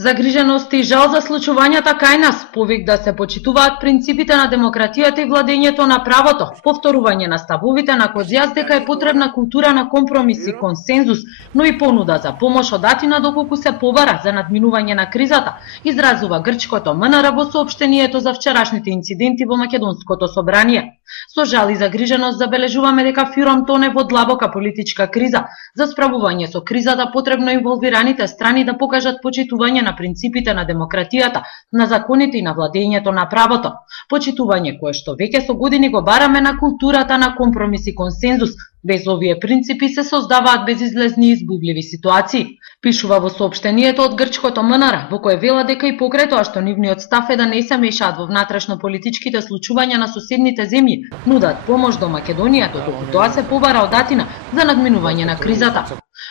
Загриженост и жал за случувањата кај нас, повик да се почитуваат принципите на демократијата и владењето на правото, повторување на ставовите на Кодзијас дека е потребна култура на компромис и консензус, но и понуда за помош од Атина доколку се побара за надминување на кризата, изразува грчкото МНР во соопштението за вчерашните инциденти во Македонското собрание. Со жал и загриженост забележуваме дека ФИРОМ тоне во длабока политичка криза. За справување со кризата потребно инволвираните страни да покажат почитување на принципите на демократијата, на законите и на владењето на правото. Почитување кое што веќе со години го бараме на културата на компромис и консензус. Без овие принципи се создаваат безизлезни и избувливи ситуации. Пишува во соопштението од грчкото МНР, во кое вела дека и покрај тоа што нивниот став е да не се мешаат во внатрешно политичките случувања на соседните земји, нудат помош до Македонија доколку тоа се побара од Атина за надминување на кризата.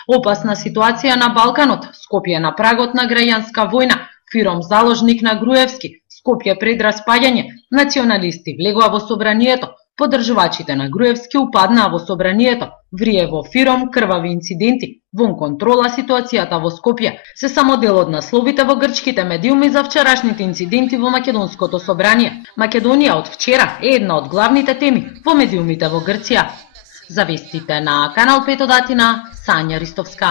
Опасна ситуација на Балканот, Скопје на прагот на граѓанска војна, ФИРОМ заложник на Груевски, Скопје пред распаѓање, националисти влегоа во собранието, поддржувачите на Груевски упаднаа во собранието, врие во ФИРОМ крвави инциденти, вон контрола ситуацијата во Скопје, се само дел од насловите во грчките медиуми за вчерашните инциденти во Македонското собрание. Македонија од вчера е една од главните теми во медиумите во Грција. За вестите на Канал 5 од Атина, Сања Ристовска.